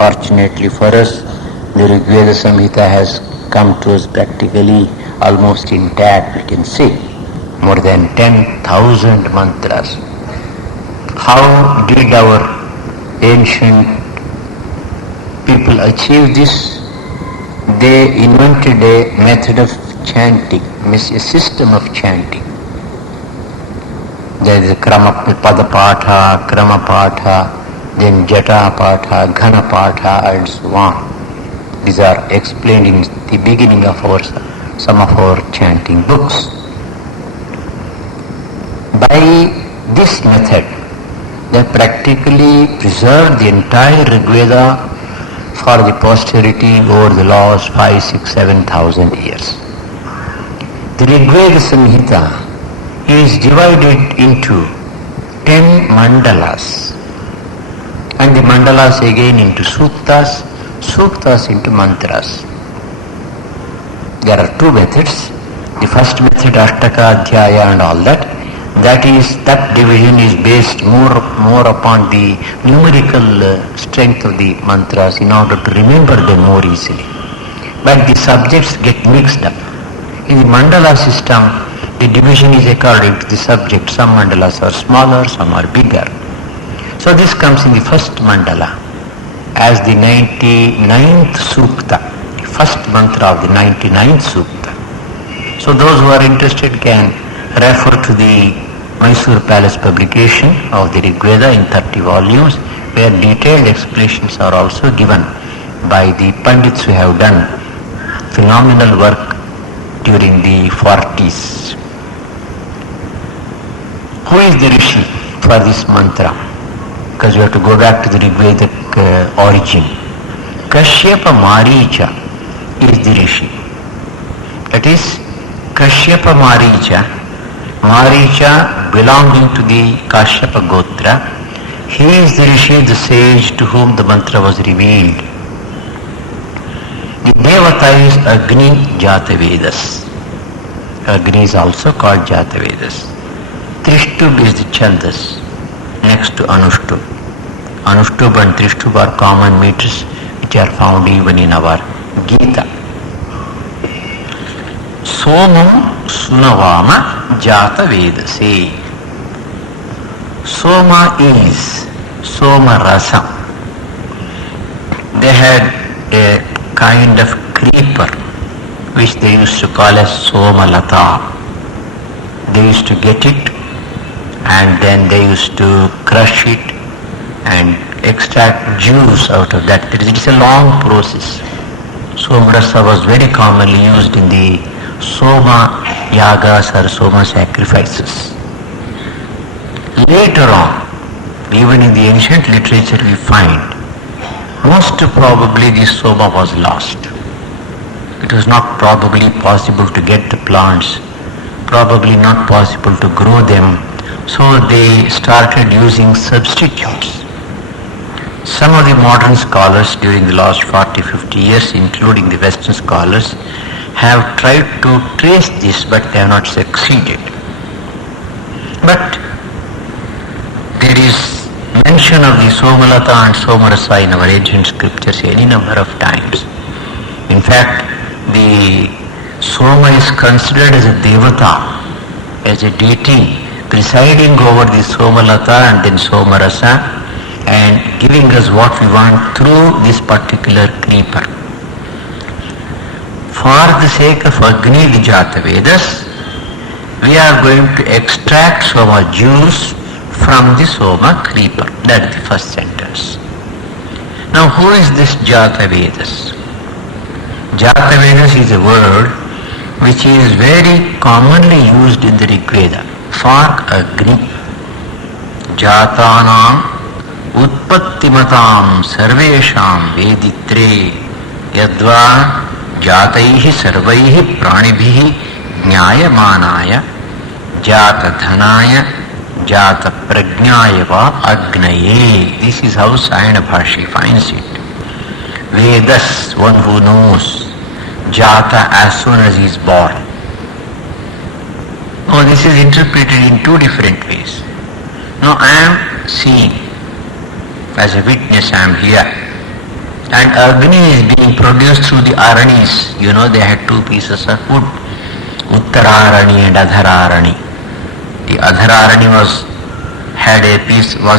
Fortunately for us, the Rigveda Samhita has come to us practically almost intact, we can say. More than 10,000 mantras. How did our ancient people achieve this? They invented a method of chanting, means a system of chanting. There is a Padapatha, Kramapatha, then Jata Patha, Ghana Patha, and so on. These are explained in the beginning of some of our chanting books. By this method, they practically preserved the entire Rigveda for the posterity over the last 5, 6, 7,000 years. The Rigveda Samhita is divided into 10 mandalas, and the mandalas again into suktas, suktas into mantras. There are two methods. The first method, Ashtaka, Adhyaya and all that, that division is based more upon the numerical strength of the mantras in order to remember them more easily. But the subjects get mixed up. In the mandala system, the division is according to the subject. Some mandalas are smaller, some are bigger. So this comes in the first mandala as the 99th Sukta, the first mantra of the 99th Sukta. So those who are interested can refer to the Mysore Palace publication of the Rigveda in 30 volumes, where detailed explanations are also given by the Pandits who have done phenomenal work during the 40s. Who is the Rishi for this mantra? Because we have to go back to the Rigvedic origin. Kashyapa Maricha is the Rishi. That is, Kashyapa Maricha, Maricha belonging to the Kashyapa Gotra. He is the Rishi, the sage to whom the mantra was revealed. The Devata is Agni Jatavedas. Agni is also called Jatavedas. Trishtub is the Chandas, next to Anushtub. Anushtub and Trishtub are common meters which are found even in our Gita. Somam Sunavama Jata Vedase. Soma is Soma Rasa. They had a kind of creeper which they used to call as Soma Lata. They used to get it and then they used to crush it and extract juice out of that. It is a long process. Soma Rasa was very commonly used in the Soma Yagas or Soma sacrifices. Later on, even in the ancient literature we find, most probably this Soma was lost. It was not probably possible to get the plants, probably not possible to grow them, so they started using substitutes. Some of the modern scholars during the last 40-50 years, including the Western scholars, have tried to trace this, but they have not succeeded. But there is mention of the Somalata and Somarasa in our ancient scriptures any number of times. In fact, the Soma is considered as a Devata, as a deity presiding over the Somalata and then Somarasa and giving us what we want through this particular creeper. For the sake of Agni Vijata Vedas, we are going to extract Soma juice from the Soma creeper. That is the first sentence. Now who is this Jata Vedas? Jata Vedas is a word which is very commonly used in the Rigveda for Agni. Jatanam Utpattimatam Sarvesham Veditre Yadva Jataihi Sarvaihi Pranibhihi Jnayamanaya Jata Dhanaya Jata Prajnayava Agnaye. This is how Sayana Bhashi finds it. Vedas, one who knows. Jata, as soon as he is born. Now this is interpreted in two different ways. Now I am seeing, as a witness I am here. And Agni is being produced through the Aranis. You know, they had two pieces of wood, Uttararani and Adhararani. The Adhararani was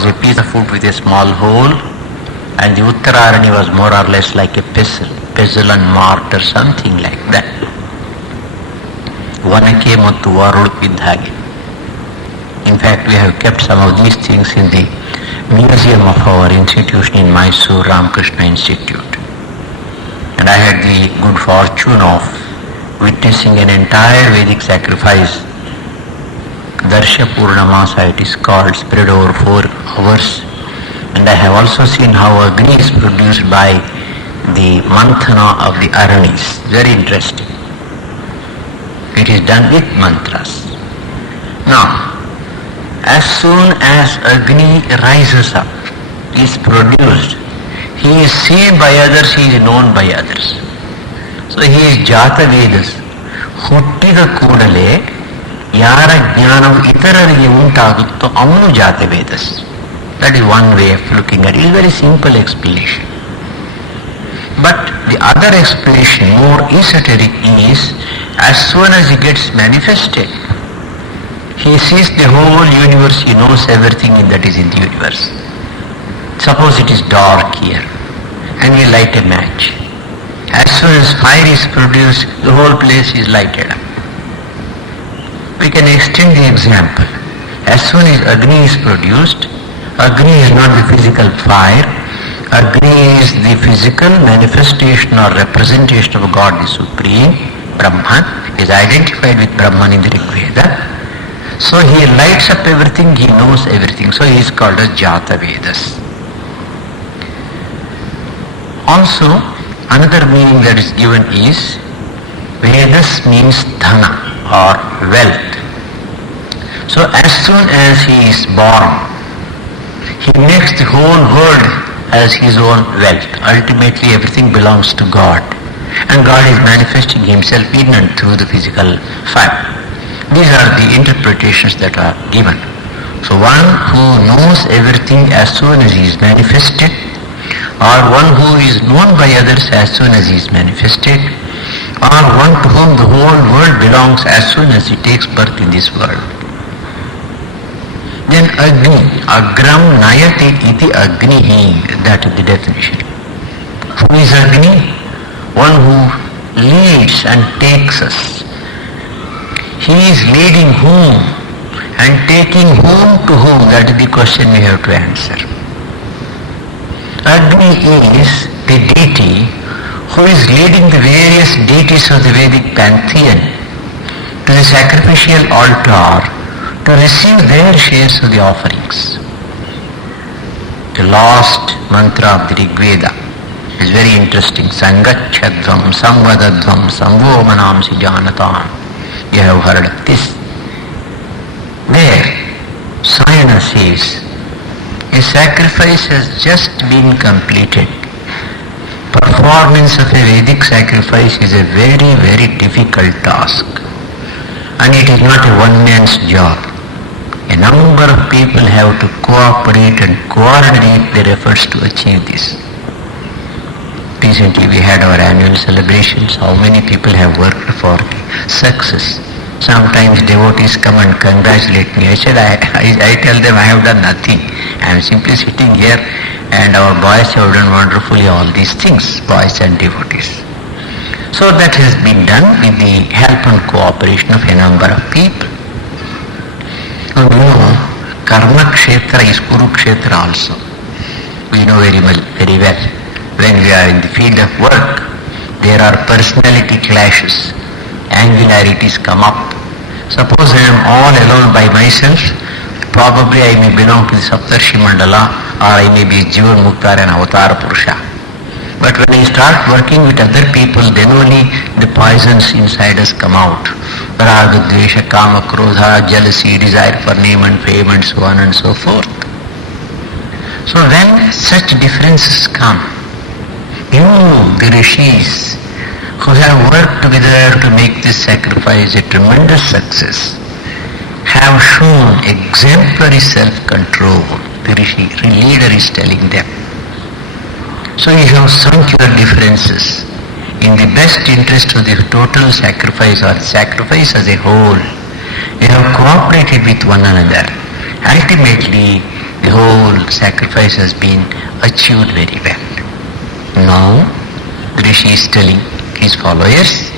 a piece of wood with a small hole, and the Uttararani was more or less like a pestle and mortar, something like that. Vanake ಮತ್ತು ವರುಳು ಇದ್ದ ಹಾಗೆ. In fact, we have kept some of these things in the museum of our institution in Mysore, Ramakrishna Institute. And I had the good fortune of witnessing an entire Vedic sacrifice. Darsha Purnamasa it is called, spread over 4 hours. And I have also seen how Agni is produced by the manthana of the Aranis. Very interesting. It is done with mantras. Now, as soon as Agni rises up, is produced, he is seen by others, he is known by others. So he is Jata Vedas. ಹುಟ್ಟಿದ ಕೂಡಲೇ ಯಾರ ಜ್ಞಾನವು ಇತರರಿಗೆ ಉಂಟಾಗುತ್ತೋ ಅವನು ಜಾತ Vedas. That is one way of looking at it. It is a very simple explanation. But the other explanation, more esoteric, is as soon as he gets manifested, he sees the whole universe, he knows everything that is in the universe. Suppose it is dark here and we light a match. As soon as fire is produced, the whole place is lighted up. We can extend the example. As soon as Agni is produced, Agni is not the physical fire, Agni is the physical manifestation or representation of God, the Supreme, Brahman, is identified with Brahman in the Rig Veda. So he lights up everything, he knows everything. So he is called as Jata Vedas. Also, another meaning that is given is, Vedas means dhana or wealth. So as soon as he is born, he makes the whole world as his own wealth. Ultimately everything belongs to God. And God is manifesting himself in and through the physical fire. These are the interpretations that are given. So one who knows everything as soon as he is manifested, or one who is known by others as soon as he is manifested, or one to whom the whole world belongs as soon as he takes birth in this world. Then Agni, Agram Nayati iti Agnihi, that is the definition. Who is Agni? One who leads and takes us. He is leading whom and taking whom to whom, that is the question we have to answer. Agni is the deity who is leading the various deities of the Vedic pantheon to the sacrificial altar to receive their shares of the offerings. The last mantra of the Rig Veda is very interesting. Sangachadvam, Samvadadvam, Samvomanamsi Janatam. You have heard of this. There, Sayana says, a sacrifice has just been completed. Performance of a Vedic sacrifice is a very, very difficult task. And it is not a one-man's job. A number of people have to cooperate and coordinate their efforts to achieve this. Recently we had our annual celebrations. How many people have worked for the success? Sometimes devotees come and congratulate me. I said, I tell them I have done nothing. I am simply sitting here and our boys have done wonderfully all these things, boys and devotees. So that has been done with the help and cooperation of a number of people. And you know, Karma Kshetra is Kurukshetra also. We know very well. When we are in the field of work, there are personality clashes, angularities come up. Suppose I am all alone by myself, probably I may belong to the Saptarshi Mandala, or I may be Jivan Muktar and Avatar Purusha. But when I start working with other people, then only the poisons inside us come out. Raga, Dvesha, Kama, Krodha, jealousy, desire for name and fame and so on and so forth. So when such differences come, you, the rishis, who have worked together to make this sacrifice a tremendous success, have shown exemplary self-control. The rishi, the leader is telling them. So you have sunk your differences in the best interest of the total sacrifice or sacrifice as a whole. You have cooperated with one another. Ultimately, the whole sacrifice has been achieved very well. Now, the Rishi is telling his followers,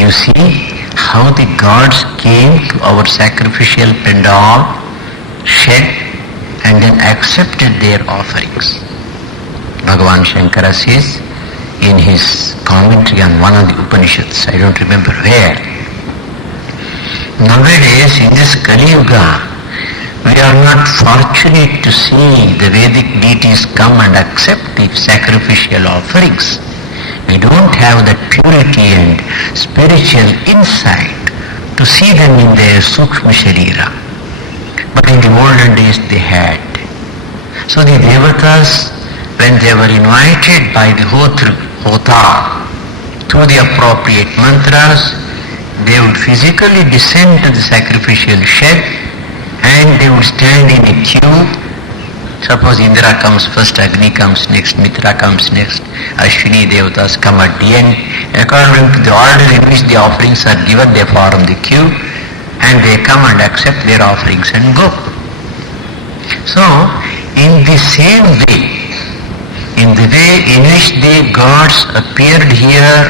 you see how the gods came to our sacrificial pandal, shed, and then accepted their offerings. Bhagavan Shankara says in his commentary on one of the Upanishads, I don't remember where, nowadays in this Kali Yuga, we are not fortunate to see the Vedic deities come and accept the sacrificial offerings. We don't have that purity and spiritual insight to see them in their Sukshma Sharira. But in the olden days they had. So the Devatas, when they were invited by the Hota through the appropriate mantras, they would physically descend to the sacrificial shed and they would stand in a queue. Suppose Indra comes first, Agni comes next, Mitra comes next, Ashwini Devatas come at the end. According to the order in which the offerings are given, they form the queue and they come and accept their offerings and go. So, in the same way, in the way in which the gods appeared here,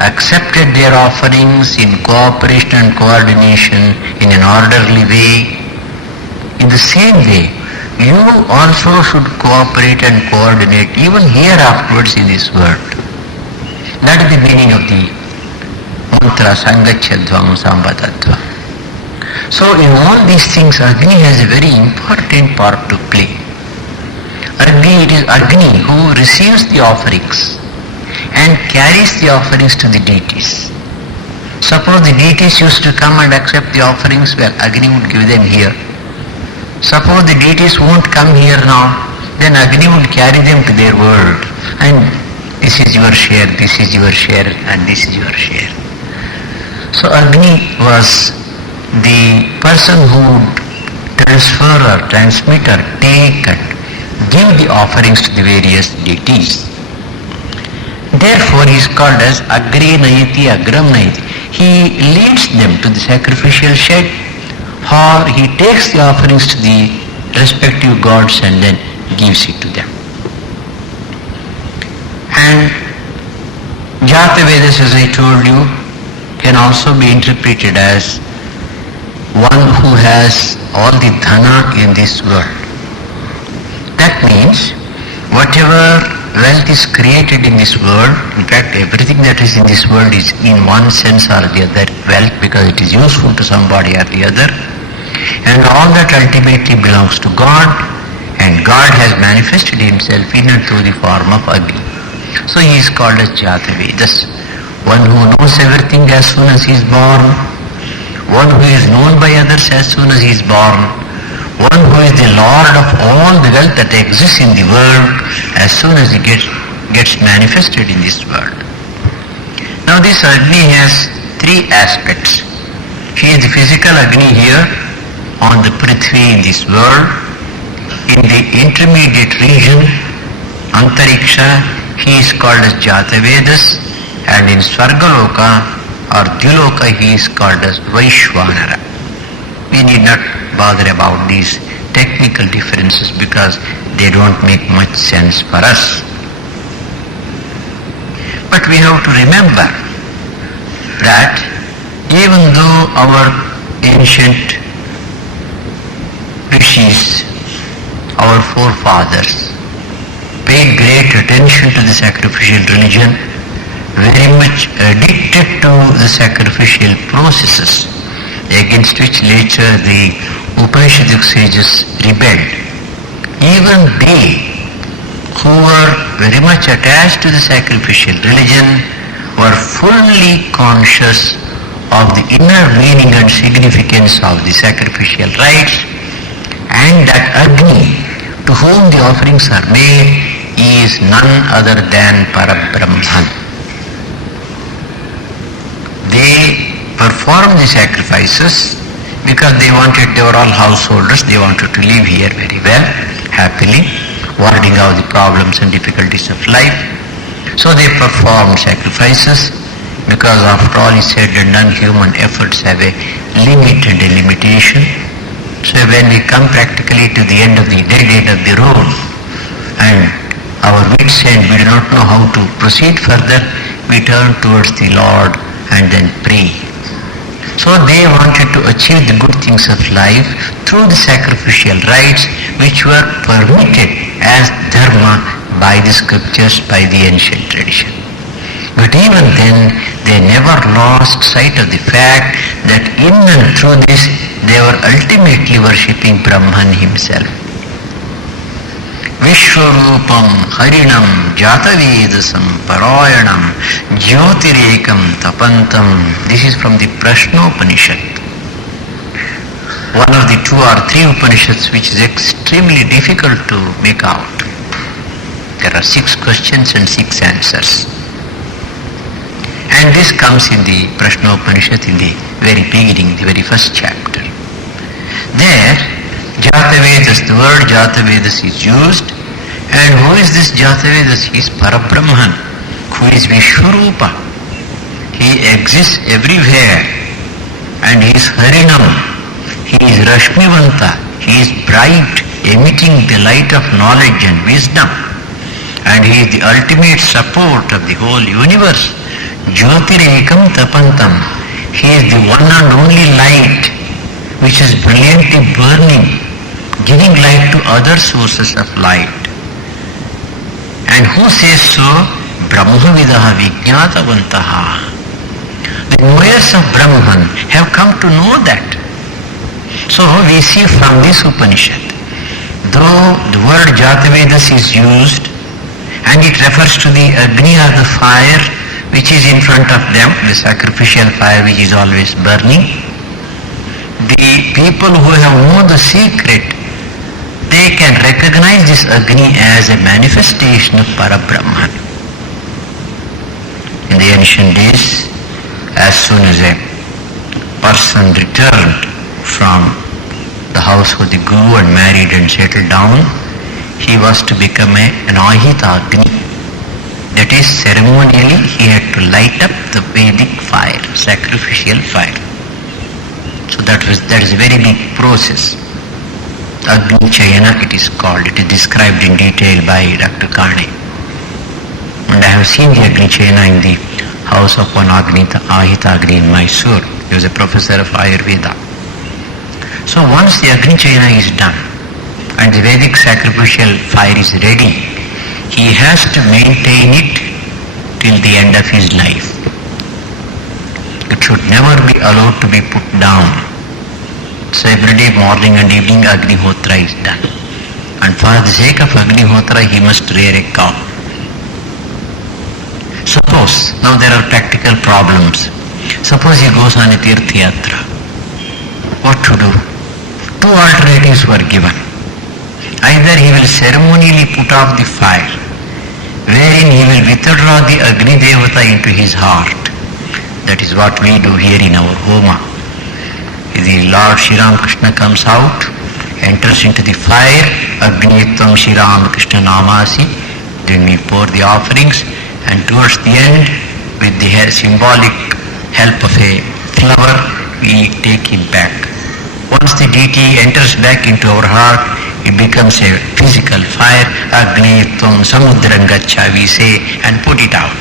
accepted their offerings in cooperation and coordination in an orderly way, in the same way, you also should cooperate and coordinate even here afterwards in this world. That is the meaning of the mantra Sangachadvam Sambhatattva. So in all these things, Agni has a very important part to play. It is Agni who receives the offerings and carries the offerings to the deities. Suppose the deities used to come and accept the offerings, well, Agni would give them here. Suppose the deities won't come here now, then Agni would carry them to their world. And this is your share, this is your share, and this is your share. So Agni was the person who would transfer or transmit or take and give the offerings to the various deities. Therefore he is called as Agre Nayati Agram Nayati. He leads them to the sacrificial shed, or he takes the offerings to the respective gods and then gives it to them. And Jata Vedas, as I told you, can also be interpreted as one who has all the dhana in this world. That means whatever wealth is created in this world, in fact everything that is in this world is in one sense or the other wealth because it is useful to somebody or the other. And all that ultimately belongs to God, and God has manifested himself in and through the form of Agni. So he is called as Jata Vedas, one who knows everything as soon as he is born, one who is known by others as soon as he is born, one who is the Lord of all the wealth that exists in the world as soon as he gets manifested in this world. Now this Agni has three aspects. He is the physical Agni here, on the Prithvi in this world. In the intermediate region, Antariksha, he is called as Jata Vedas, and in Svargaloka or Dyuloka he is called as Vaishwanara. We need not bother about these technical differences because they don't make much sense for us. But we have to remember that even though our ancient rishis, our forefathers, paid great attention to the sacrificial religion, very much addicted to the sacrificial processes against which later the Upanishadic sages rebelled. Even they who were very much attached to the sacrificial religion were fully conscious of the inner meaning and significance of the sacrificial rites, and that Agni, to whom the offerings are made, is none other than Parabrahman. They performed the sacrifices because they were all householders, they wanted to live here very well, happily. warding out the problems and difficulties of life. So they performed sacrifices, because after all is said and done, human efforts have a limit and a limitation. So when we come practically to the end of the dead end of the road, and our wits end, we do not know how to proceed further, we turn towards the Lord and then pray. So they wanted to achieve the good things of life through the sacrificial rites which were permitted as dharma by the scriptures, by the ancient tradition. But even then, they never lost sight of the fact that in and through this, they were ultimately worshipping Brahman himself. Vishwarupam Harinam Jatavedasam Parayanam Jyotirekam Tapantam. This is from the Prashnopanishad. One of the 2 or 3 Upanishads which is extremely difficult to make out. There are 6 questions and 6 answers. And this comes in the Prashnopanishad in the very beginning, the very first chapter. There, Jatavedas, the word Jatavedas is used, and who is this Jatavedas? He is Parabrahman, who is Vishwarupa. He exists everywhere, and he is Harinam, he is Rashmivanta, he is bright, emitting the light of knowledge and wisdom, and he is the ultimate support of the whole universe. Jyotirekam Tapantam, he is the one and only light which is brilliantly burning, giving light to other sources of light. And who says so? Brahmavidaha Vijnatavantaha. The knowers of Brahman have come to know that. So we see from this Upanishad, though the word Jatavedas is used and it refers to the Agni or the fire which is in front of them, the sacrificial fire which is always burning, the people who have known the secret, they can recognize this Agni as a manifestation of Parabrahman. In the ancient days, as soon as a person returned from the house of the Guru and married and settled down, he was to become an Ahita Agni. That is, ceremonially he had to light up the Vedic fire, sacrificial fire. So that is a very big process. Agni Chayana it is called. It is described in detail by Dr. Kane. And I have seen the Agni Chayana in the house of one Ahita Agni in Mysore. He was a professor of Ayurveda. So once the Agni Chayana is done and the Vedic sacrificial fire is ready, he has to maintain it till the end of his life. It should never be allowed to be put down. So every day, morning and evening, Agnihotra is done. And for the sake of Agnihotra, he must rear a cow. Suppose, now there are practical problems. Suppose he goes on a Tirtha Yatra. What to do? 2 alternatives were given. Either he will ceremonially put off the fire, wherein he will withdraw the Agni Devata into his heart. That is what we do here in our Homa. The Lord Sri Ramakrishna comes out, enters into the fire, Agnitvam Sri Ramakrishna Namasi, then we pour the offerings, and towards the end, with the symbolic help of a flower, we take him back. Once the deity enters back into our heart, it becomes a physical fire, Agnitvam Samudram Gaccha, we say, and put it out.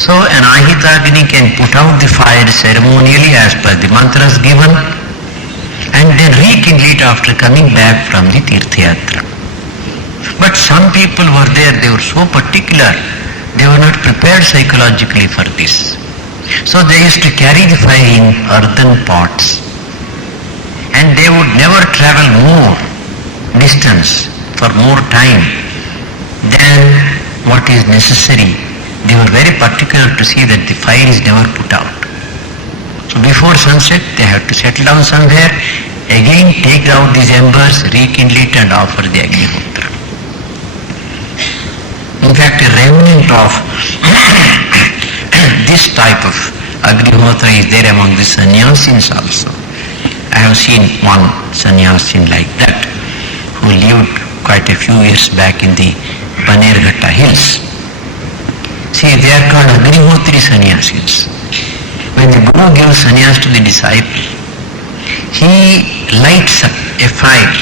So an Ahita Agni can put out the fire ceremonially as per the mantras given, and then rekindle it after coming back from the Tirtha Yatra. But some people were there, they were so particular, they were not prepared psychologically for this. So they used to carry the fire in earthen pots, and they would never travel more distance for more time than what is necessary. They were very particular to see that the fire is never put out. So before sunset, they have to settle down somewhere, again take out these embers, rekindle it and offer the Agnihotra. In fact, a remnant of this type of Agnihotra is there among the sannyasins also. I have seen one sannyasin like that, who lived quite a few years back in the Banerghatta hills. See, they are called Agnihotri sannyasis. When the Guru gives sannyas to the disciple, he lights up a fire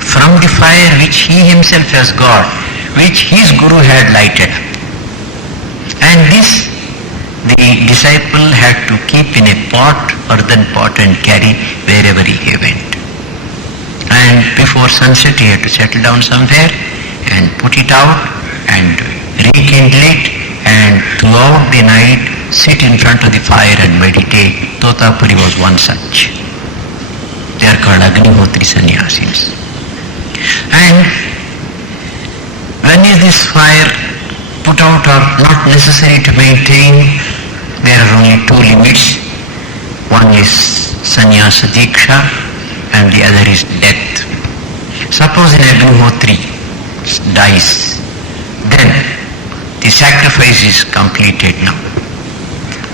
from the fire which he himself has got, which his Guru had lighted up. And this the disciple had to keep in a pot, earthen pot, and carry wherever he went. And before sunset he had to settle down somewhere and put it out and rekindle it, and throughout the night sit in front of the fire and meditate. Totapuri was one such. They are called Agnihotri sannyasis. And when is this fire put out or not necessary to maintain? There are only two limits. One is sannyasa diksha and the other is death. Suppose an Agnihotri dies, then the sacrifice is completed now.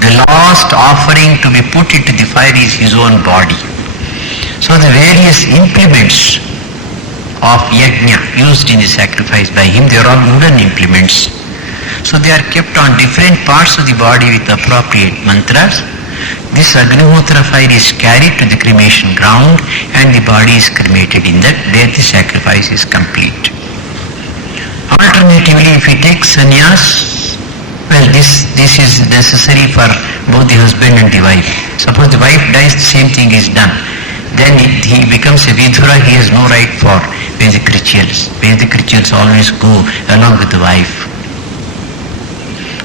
The last offering to be put into the fire is his own body. So the various implements of yajna used in the sacrifice by him, they are all wooden implements. So they are kept on different parts of the body with appropriate mantras. This Agnihotra fire is carried to the cremation ground and the body is cremated in that. There the sacrifice is complete. Alternatively, if he takes sannyas, well, this is necessary for both the husband and the wife. Suppose the wife dies, the same thing is done. Then he becomes a vidura, he has no right for Vedic rituals. Vedic rituals always go along with the wife.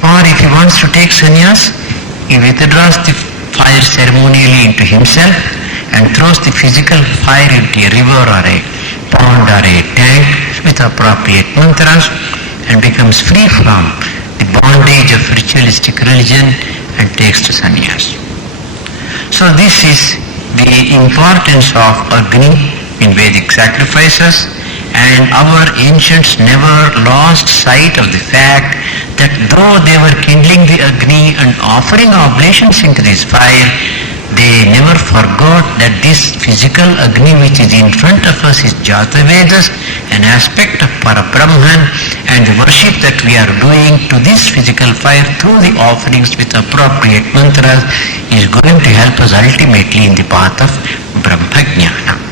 Or if he wants to take sannyas, he withdraws the fire ceremonially into himself and throws the physical fire into a river or a pond or a tank with appropriate mantras and becomes free from the bondage of ritualistic religion and takes to sannyas. So this is the importance of Agni in Vedic sacrifices, and our ancients never lost sight of the fact that though they were kindling the Agni and offering oblations into this fire, they never forgot that this physical Agni which is in front of us is Jata Vedas, an aspect of Parabrahman, and the worship that we are doing to this physical fire through the offerings with appropriate mantras is going to help us ultimately in the path of Brahmajnana.